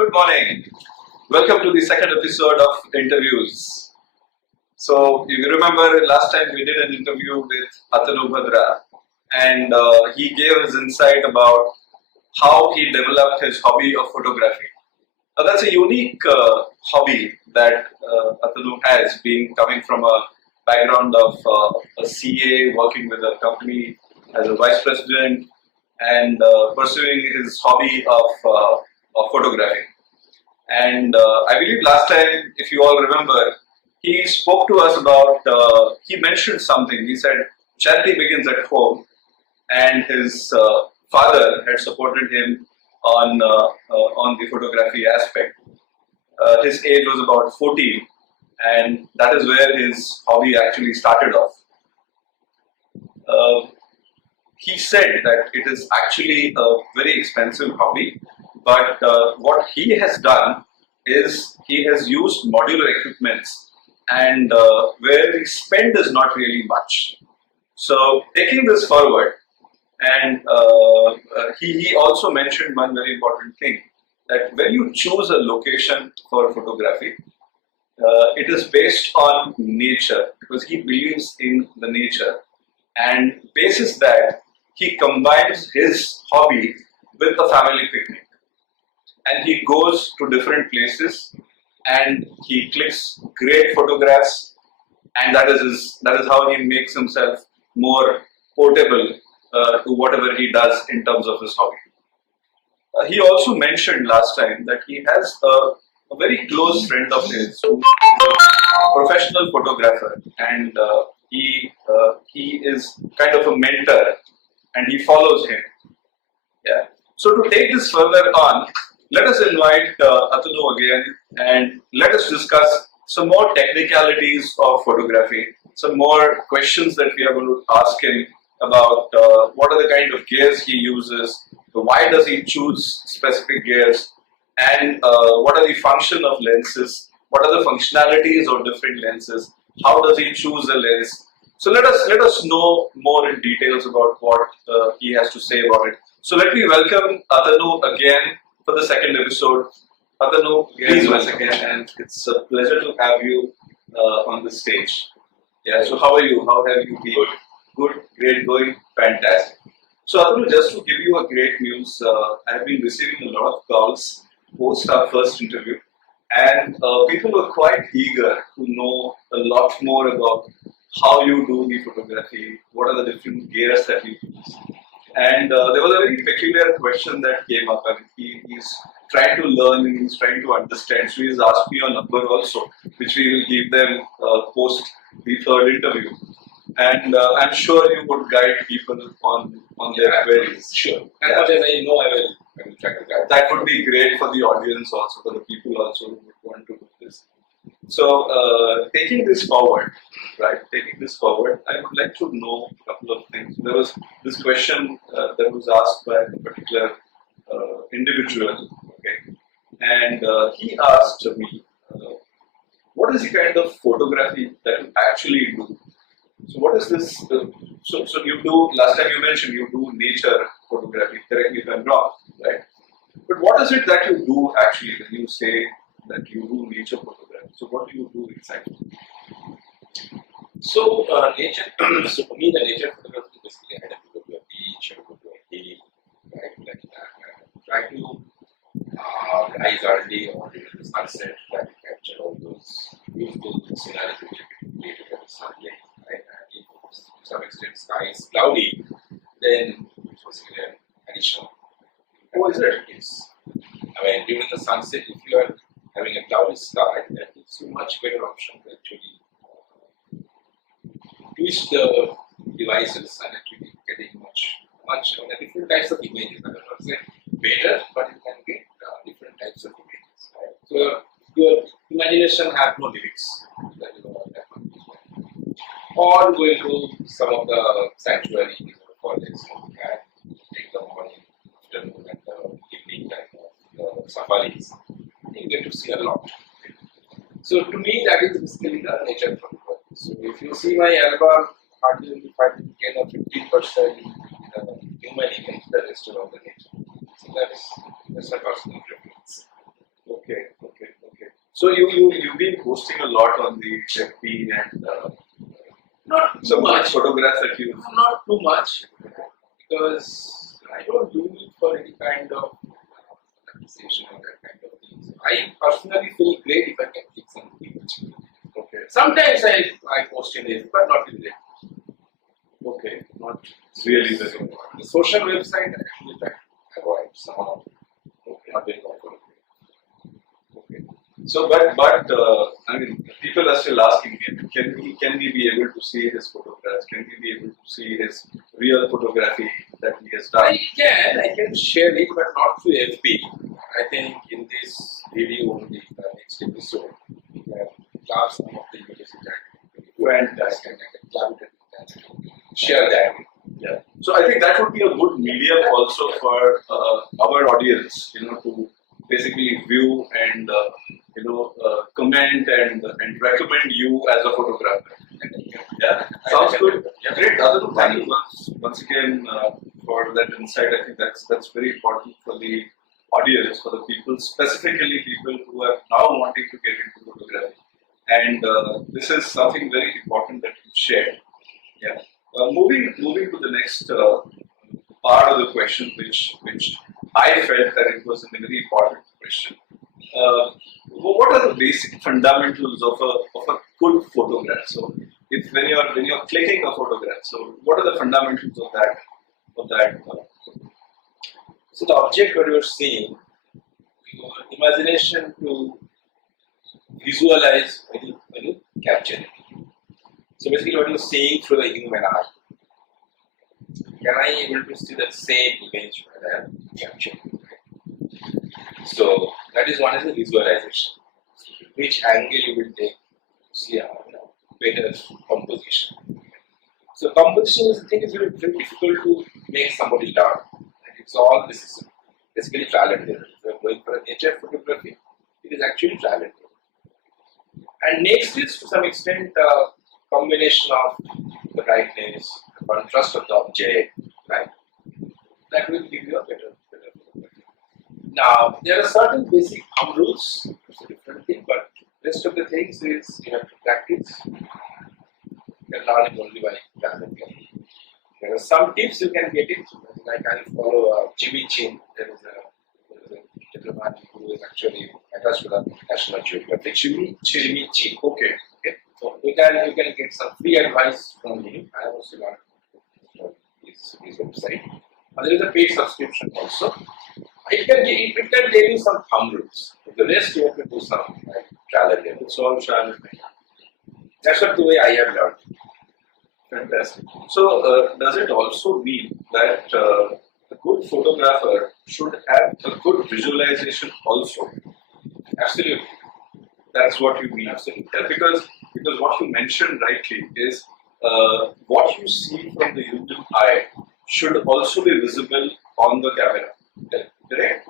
Good morning. Welcome to the second episode of Interviews. So, if you remember, last time we did an interview with Atanu and he gave his insight about how he developed his hobby of photography. That's a unique hobby that Atanu has, been coming from a background of a CA, working with a company as a vice president, and pursuing his hobby of photography. And I believe last time, if you all remember, he spoke to us about, he mentioned something. He said, charity begins at home, and his father had supported him on the photography aspect. His age was about 14, and that is where his hobby actually started off. He said that it is actually a very expensive hobby, but what he has done is he has used modular equipments, and where the spend is not really much. So taking this forward, and he also mentioned one very important thing, that when you choose a location for photography, it is based on nature, because he believes in the nature, and basis that he combines his hobby with a family picnic, and he goes to different places and he clicks great photographs, and that is how he makes himself more portable to whatever he does in terms of his hobby. He also mentioned last time that he has a very close friend of his who is a professional photographer, and he is kind of a mentor, and he follows him. Yeah. So to take this further on, let us invite Atanu again, and let us discuss some more technicalities of photography, some more questions that we are going to ask him about what are the kind of gears he uses, why does he choose specific gears, and what are the function of lenses, what are the functionalities of different lenses, how does he choose a lens. So let us know more in details about what he has to say about it. So let me welcome Atanu again for the second episode. Atanu, please once again, and it's a pleasure to have you on the stage. Yeah. So how are you? How have you been? Good, great, going, fantastic. So Atanu, just to give you a great news, I have been receiving a lot of calls post our first interview, and people were quite eager to know a lot more about how you do the photography, what are the different gears that you use. And there was a very peculiar question that came up, and he's trying to learn and he's trying to understand. So he's asked me a number also, which we will give them post the third interview. And I'm sure you would guide people on their queries. Sure. And as I know, I will try to guide. That would be great for the audience also, for the people also who would want to do this. So taking this forward, I would like to know a couple of things. There was this question that was asked by a particular individual, okay, and he asked me, what is the kind of photography that you actually do? So what is this? So you do, last time you mentioned you do nature photography, correct me if I'm wrong, right? But what is it that you do actually when you say that you do nature photography? So what do you do exactly? So nature, so for me the nature photography is basically I had to go to a beach or go to a cave, right? Like try to rise early or during the sunset, try to capture all those beautiful scenarios which you can create with the sunlight, right? And if to some extent sky is cloudy, then it's basically an additional. Oh, is it? Yes. I mean, during the sunset, if you are having a cloudy sky, that gives you much better option to actually twist the devices and actually getting much different types of images. I don't know, say better, but you can get different types of images. Right? So your imagination have no limits. That is what happens. Or going to some of the sanctuaries or forests and take the morning, afternoon, and the evening time of the safaris. You get to see a lot. So to me, that is basically the nature photography. So if you see my album, hardly only 5 to 10 or 15% human image, the rest are all the nature. So that's my personal preference. So you've been posting a lot on the FB and Not too some much. photographs that you. Not too much, because I don't do it for any kind of appreciation or that kind of things. I personally feel great if I can click some image. Okay. Sometimes I post in it, but not in it. Okay. Not really very. The social website actually I avoid somehow. Okay. Not very comfortable. Okay. So, but I mean, people are still asking me, can we be able to see his photographs? Can we be able to see his real photography that he has done? I can share it, but not through FB. I think in this video only, the next episode, we can grab some of the images Fantastic. and I can club it and share that. Yeah. So I think that would be a good medium also for our audience, to basically view and comment and recommend you as a photographer. Yeah, sounds good. Great. Atanu, thank you once again for that insight. I think that's very important for the audience, for the people, specifically people who are now wanting to get into photography. And this is something very important that you shared. Yeah. Moving to the next part of the question, which I felt that it was a very important question. What are the basic fundamentals of a good photograph? So, when you're clicking a photograph, so what are the fundamentals of that? So the object what you are seeing, your imagination to visualize when you capture it. So basically what you're seeing through the human eye. Can I able to see the same image when I am capturing? So that is one is the visualization. Which angle you will take to see a better composition. So composition is the thing is very difficult to make somebody learn. This is basically trial and error. If you are going for a nature photography, it is actually trial and error. And next is to some extent combination of the brightness, the contrast of the object, right? That will give you a better photography. Now, there are certain basic thumb rules, it's a different thing, but rest of the things is you have to practice. You can learn it only by trial and error. There are some tips you can get it, like I follow Jimmy Chin. There is a gentleman who is actually attached to the National Geographic. Jimmy Chin. Okay. So you can get some free advice from him. I also learned his website. There is a paid subscription also. It can tell you some thumb rules. The rest you have to do some trial and error. It's all trial and error. That's what the way I have learned. Fantastic. So, does it also mean that a good photographer should have a good visualization also? Absolutely. That's what you mean. Absolutely. Yeah, because what you mentioned rightly is what you see from the human eye should also be visible on the camera. Correct?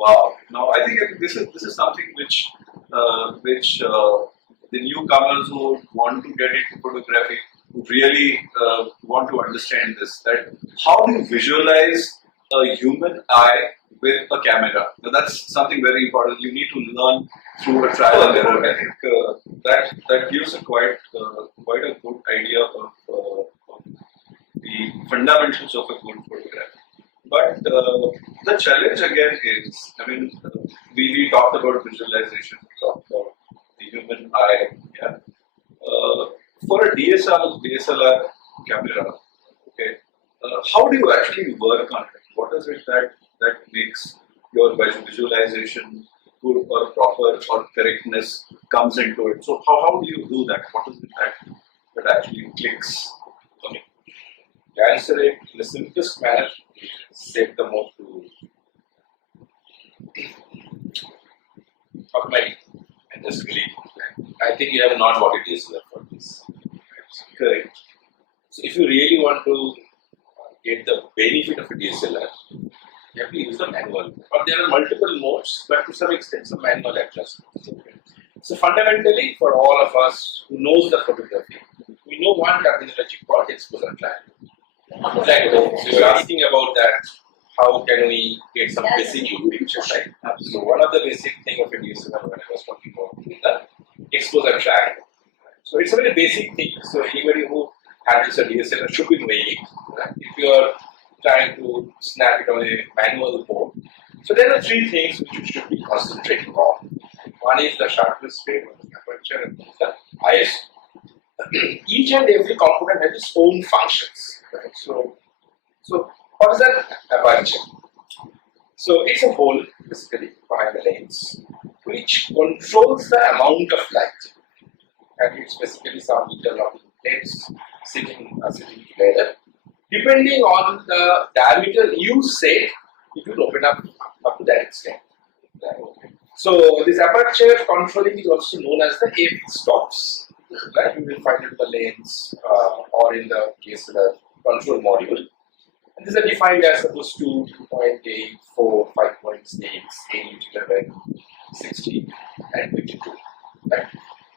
Wow. Now I think this is something which the newcomers who want to get into photography really want to understand this. That how do you visualize a human eye with a camera? Now that's something very important. You need to learn through a trial and error. I think that gives a quite a good idea of the fundamentals of a good photograph. But the challenge again is, I mean, we talked about visualization, we talked about the human eye. Yeah. For a DSLR camera, okay, how do you actually work on it? What is it that makes your visualization good or proper or correctness comes into it? So how do you do that? What is it that actually clicks? Okay. To answer it in the simplest manner, set the mode to automatic and just delete. I think you have not bought a DSLR for this. Correct. So if you really want to get the benefit of a DSLR, you have to use the manual. But there are multiple modes, but to some extent some manual adjustments. So fundamentally, for all of us who knows the photography, we know one terminology called exposure triangle. So you're asking about that, how can we get some basic pictures, right? So one of the basic thing of a DSLR when I was talking about is the exposure track. So it's a very basic thing. So anybody who handles a DSLR should be knowing it. Right? If you are trying to snap it on a manual mode, so there are three things which you should be concentrating on. One is the shutter speed, one is the aperture, and the ISO. Each and every component has its own functions. Right? So what is that aperture? So it's a hole basically behind the lens which controls the amount of light, and it's basically some interlocking plates sitting together. Depending on the diameter you set, it will open up to that extent. So this aperture controlling is also known as the f-stops. Right? You will find it in the lens or in the DSLR control module. And these are defined as supposed to 2.8, 4, 5.6, 8, 11, 16, and 52. Right?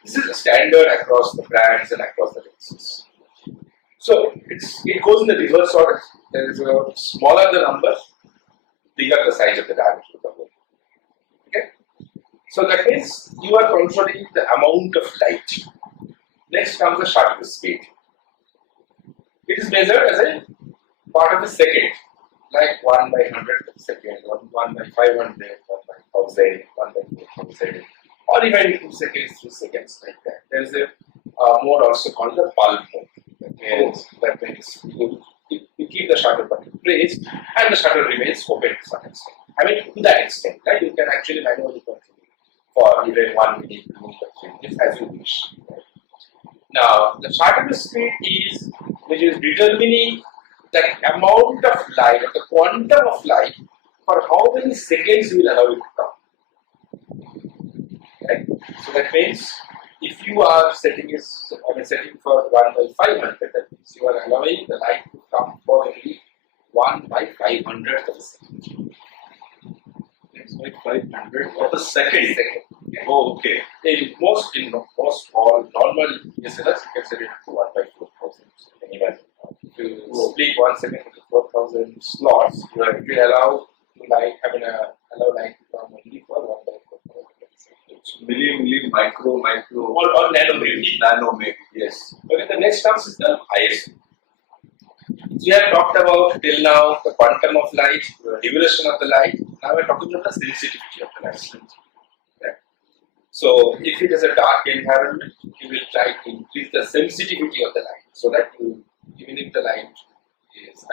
This is the standard across the brands and across the lenses. So it goes in the reverse order. There is a smaller the number, bigger the size of the diameter of the hole. Okay? So that means you are controlling the amount of light. Next comes the shutter speed. It is measured as a part of a second, like 1 by 100 second, 1 by 500, 1 by 1000, 1 by 4000, or even 2 seconds, 3 seconds, like that. There is a mode also called the bulb mode. That means you keep the shutter button placed and the shutter remains open to some extent. I mean, to that extent, right? You can actually manually control it for even 1 minute, 2 minutes, as you wish. Right? Now, the shutter speed is which is determining the amount of light or the quantum of light for how many seconds you will allow it to come. Right? So that means if you are setting for 1 by 500, that means you are allowing the light to come for only 1 by 500th of a second. It's like 500 of a second. Okay. Oh, okay. In most all normal DSLRs, you can set it to 1 by 4000. So you can imagine. If you split 1 second into 4000 slots, you will allow light to come only for 1 by 4000. Milli, micro, Or nano maybe. nano maybe, yes. Okay, the next comes is the ISO. So we have talked about till now the quantum of light, the duration of the light. Now we are talking about the sensitivity of the light. Okay. So if it is a dark environment, you will try to increase the sensitivity of the light so that even if the light is,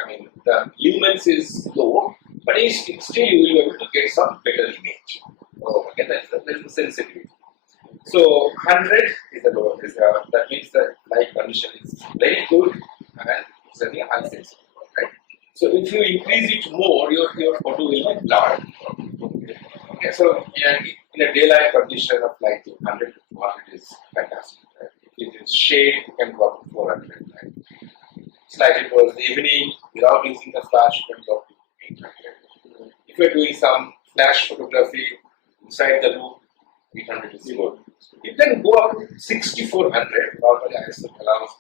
the lumens is low, but still you will be able to get some better image. Okay, that's the sensitivity. So 100 is the lower, that means the light condition is very good and it's very high sensitivity. Right? So if you increase it more, your photo will be blurred. Okay, so in a daylight condition of lighting, 100 to 200 is fantastic. Right? If it is shade, you can go up to 400. Right? Slightly towards the evening, without using the flash, you can go up to 800. If you are doing some flash photography inside the room, 800 is good. You can go up to 6400. Normally, ISO allows.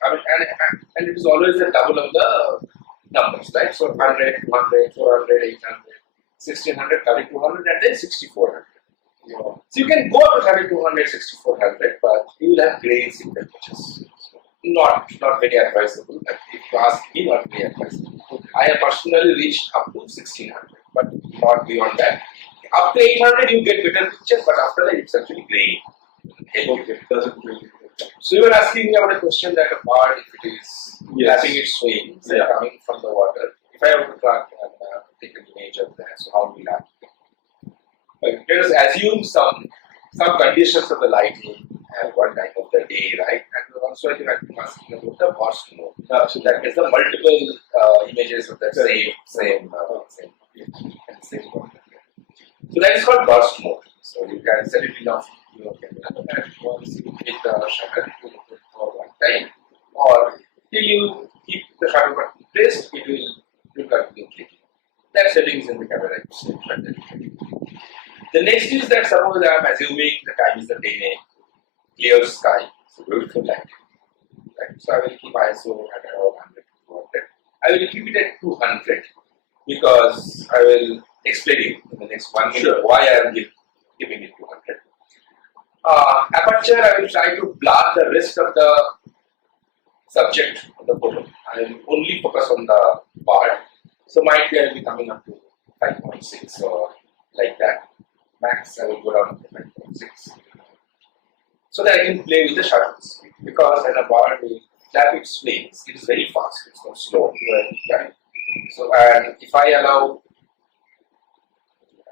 And it is always a double of the numbers, right? So 100, 200, 400, 800, 1600, 3200, and then 6400. So you can go up to 3200, 6400, but you will have grains in the pictures. Not very advisable. But if you ask me, not very advisable. I have personally reached up to 1600, but not beyond that. Up to 800, you get better pictures, but after that, it's actually grainy. Okay, it doesn't really. So you were asking me about a question that a bird, if it is lapping its wings and coming from the water, if I have to track and take an image of that, so how will I? Let us assume some conditions of the lighting and what time of the day, right? And also I think I am asking about the burst mode. So that means the multiple images of the same water. So that is called burst mode. So you can set it enough your camera and once you hit the shutter, you will put for one time, or till you keep the shutter button pressed, it will continue clicking. That setting is in the camera. The next is that suppose I am assuming the time is the day, clear sky, so beautiful light. Right? So I will keep ISO at around 100 to 200. I will keep it at 200 because I will explain it in the next 1 minute why I am giving it 200. Aperture, I will try to blur the rest of the subject of the photo. I will only focus on the part. So might be I will be coming up to 5.6 or like that. Max I will go down to 5.6. So that I can play with the shutter speed. Because when a bar will tap its flames, it is very fast, it's not slow. So and if I allow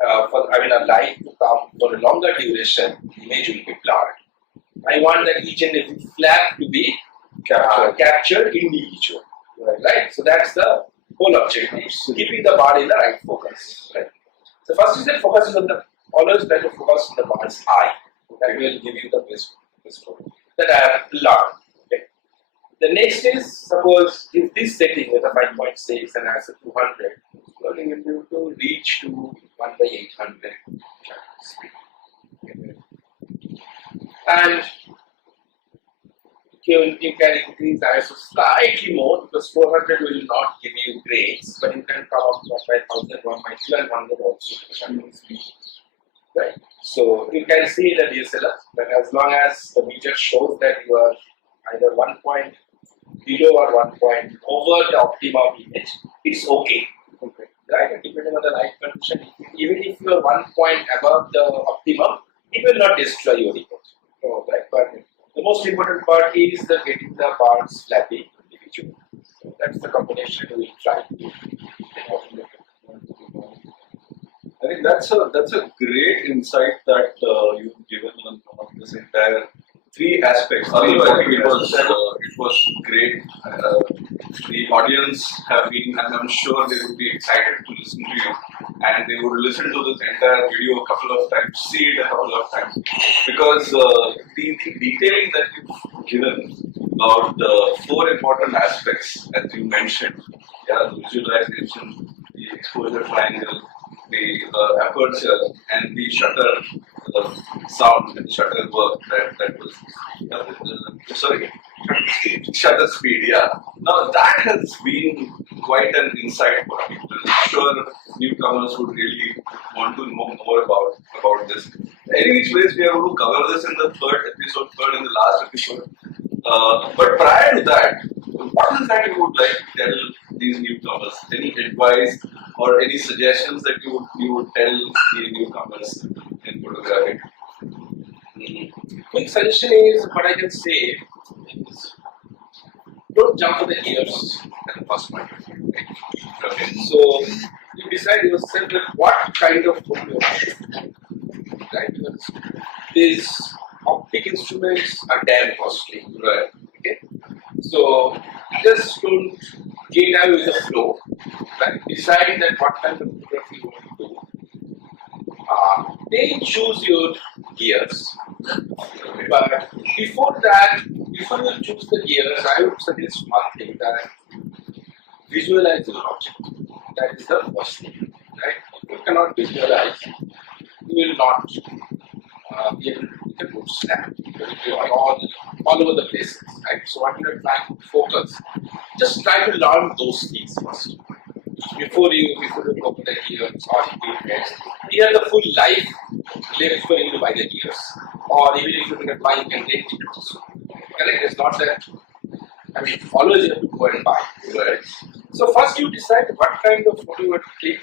a light to come for a longer duration, the image will be blurred. I want that each and every flap to be captured individually. Right? So that's the whole objective, keeping the bar in the right focus. Right? So first is that focus on the, always try to focus on the bar's eye. That will give you the best photo that I have learned. Okay. The next is, suppose if this setting with a 5.6 and as a 200, you will be able to reach to 1/800 speed. Okay. And you can increase ISO slightly more because 400 will not give you grains, but you can come up to 1/1000, 1/1200 also. Right. So you can see the DSLR that as long as the meter shows that you are either 1 point below or 1 point over the optimum image, it's okay. Right? And depending on the light condition, even if you are 1 point above the optimum, it will not destroy your image. So, right? But the most important part is the getting the bars flapping individually. So that's the combination we will try to do. I think that's a great insight that you've given on this entire three aspects. Although I think it was great. The audience have been, and I'm sure they would be excited to listen to you, and they would listen to this entire video a couple of times, see it a couple of times, because the detailing that you've given about the four important aspects, as you mentioned, the visualization, the exposure triangle, the aperture, and the shutter sound and shutter work that was shutter speed. Yeah. Now that has been quite an insight for people. I'm sure newcomers would really want to know more about this. Anyways, we are going to cover this in the third and the last episode. But prior to that, what is that you would like to tell these newcomers? Any advice or any suggestions that you would tell the newcomers in photography? Quick suggestion is what I can say is don't jump to the ears at the first point. Okay. So you decide yourself that what kind of photo you want to shoot. Right? Because these optic instruments are damn costly. Right. Okay. So just don't get away with the flow. Right? Decide that what kind of photography you want to do. Then choose your gears. But before you choose the gears, I would suggest one thing, that visualize your object. That is the first thing. Right? If you cannot visualize, you will not be able to put snap. You are all over the places. Right? So what you are trying to focus, just try to learn those things first. Before you go for the gears or equipment, you have the full life left for you to buy the gears. Or even if you do not buy, you can rent it also. Correct? It's not that, always you have to go and buy. Right? So first you decide what kind of photo you want to click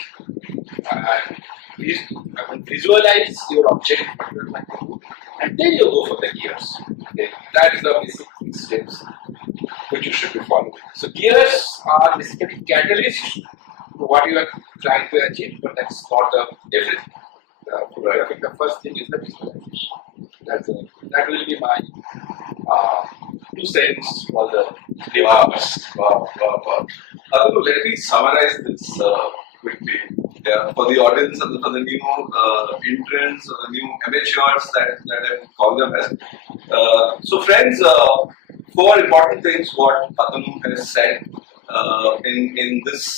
and visualize your object, what you would like to do, and then you go for the gears. Okay? That is the basic steps which you should be following. So gears are basically catalysts to what you are trying to achieve, but that's not everything. I think the first thing is the visualization. That will be my 2 cents for the developers. Wow. Atanu, let me summarize this quickly. Yeah, for the audience and for the new interns or the new amateurs that I call them as. So friends, 4 important things what Atanu has said in this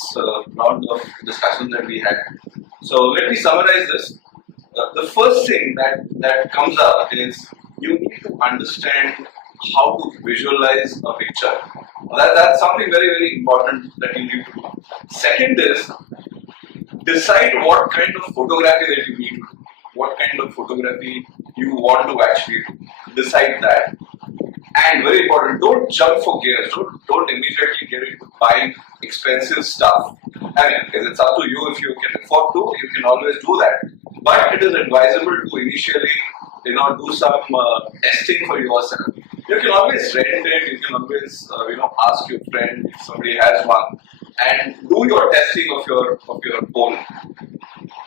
round of discussion that we had. So let me summarize this. The first thing that comes up is you need to understand how to visualize a picture. That's something very, very important that you need to do. Second is decide what kind of photography that you need to do, what kind of photography you want to actually do. Decide that. And very important, don't jump for gears. Don't immediately get into buying expensive stuff. I mean, it's up to you if you can afford to. You can always do that. But it is advisable to initially, do some testing for yourself. You can always rent it. You can always, ask your friend if somebody has one, and do your testing of your own.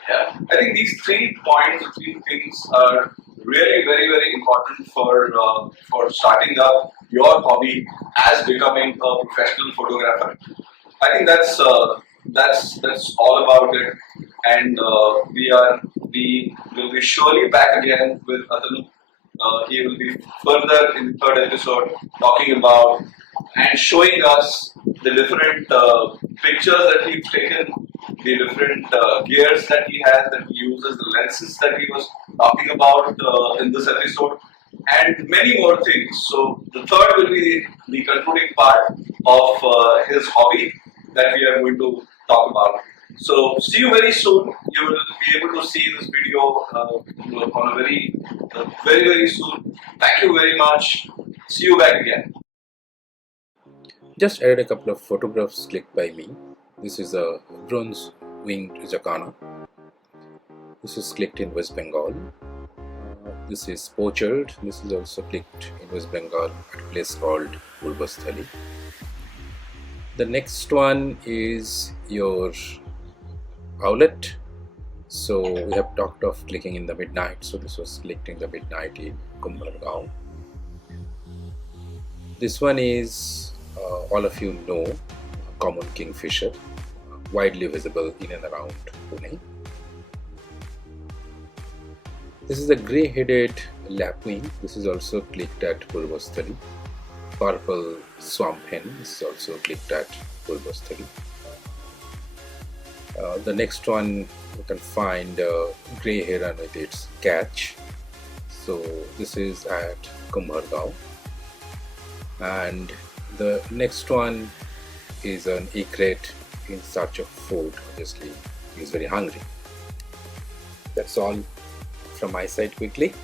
Yeah, I think these 3 points, 3 things are really very very important for starting up your hobby as becoming a professional photographer. I think that's all about it, and we will be surely back again with Atanu. He will be further in the third episode talking about and showing us the different pictures that he's taken, the different gears that he has, that he uses, the lenses that he was talking about in this episode, and many more things. So the third will be the concluding part of his hobby that we are going to talk about. So see you very soon. You will be able to see this video on a very very soon. Thank you very much. See you back again. Just added a couple of photographs clicked by me. This is a bronze winged jacana. This is clicked in West Bengal. This is portrayed. This is also clicked in West Bengal at a place called Purvasthali. The next one is your owlet. So we have talked of clicking in the midnight. So this was clicked in the midnight in Kumbhargaon. This one is all of you know, common kingfisher, widely visible in and around Pune. This is a grey-headed lapwing. This is also clicked at Purvasthali. Purple swamp hen is also clicked at Purvasthali. The next one you can find grey heron with its catch. So this is at Kumbhargaon. And the next one is an egret in search of food. Obviously, he is very hungry. That's all from my side quickly.